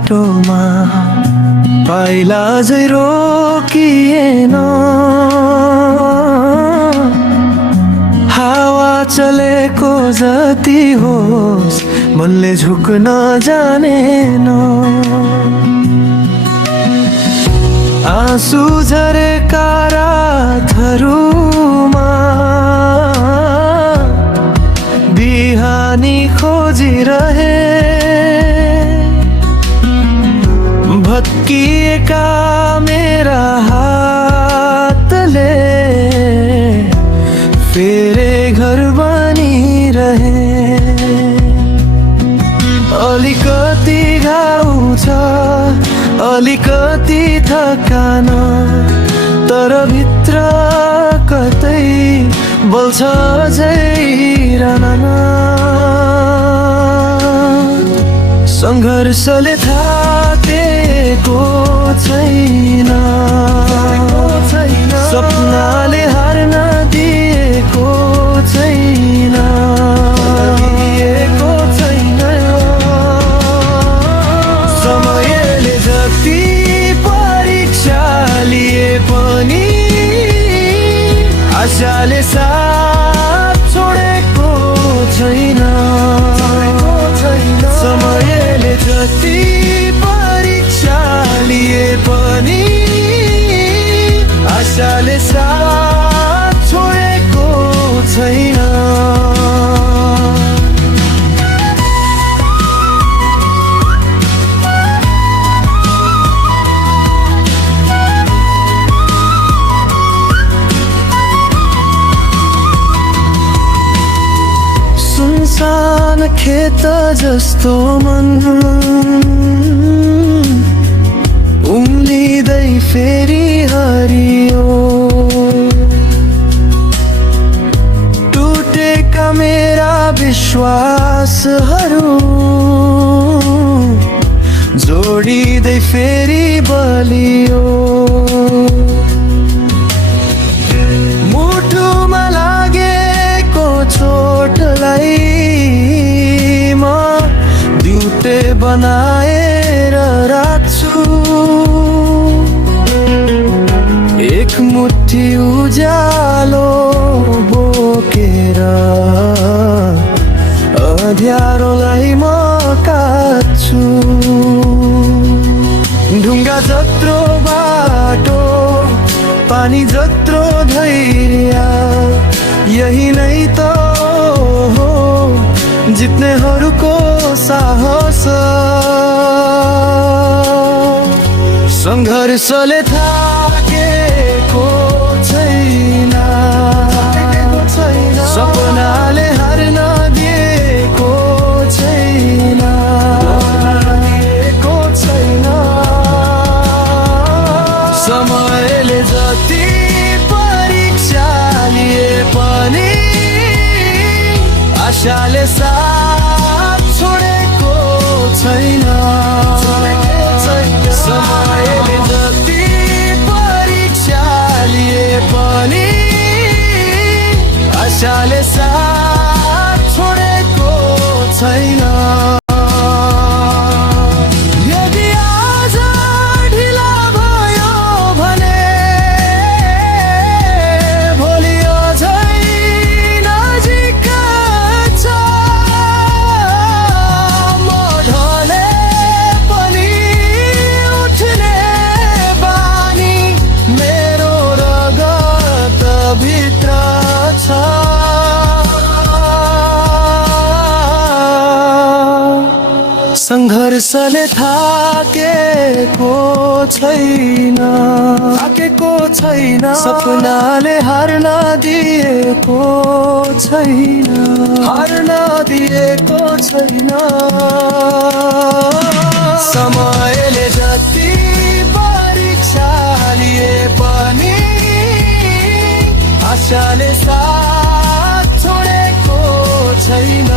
बाटोमा पाइला झै रोकिएन। हावा चलेको जति होस् मनले झुक्न जानेन। आँसु झरेका रातहरूमा बिहानी खोजिरहे। भत्किएका मेरा हातले फेरे घर बनिरहे। अलिकति घाउ छ अलिकति थकान, तर भित्र कतै बल्छ झैराना। सङ्घर्षले थाकेको छैन, सपनाले हार्न दिएको छैन। समयले जति परीक्षा लिए पनि आशाले साथ छोडेको छैन। समयले जति परीक्षा लिए पनि आशाले साथ छोडेको छैन। सुनसान खेत जस्तो मन उम्लिँदै फेरि हरियो। टुटेका मेरा विश्वासहरू जोडिँदै फेरि बलियो। मुटुमा लागेको चोटलाई म दिउटे बनाएर राख्छु। एक मुठी उज्यालो बोकेर अँध्यारोलाई म काट्छु। ढुङ्गा जत्रो बाटो पानी जत्रो धैर्य यही नै त हो जित्नेहरूको साहस। सङ्घर्षले थाकेको छैन, सपनाले हार्न दिएको छैन। समयले जति परीक्षा लिए पनि आशाले साथ छोडेको छैन। समयले जति परीक्षा लिए पनि आशाले साथ छोडेको छैन। सङ्घर्षले थाकेको छैन, सपनाले हार्न दिएको छैन। समयले जति परीक्षा लिए पनि आशाले साथ छोडेको छैन।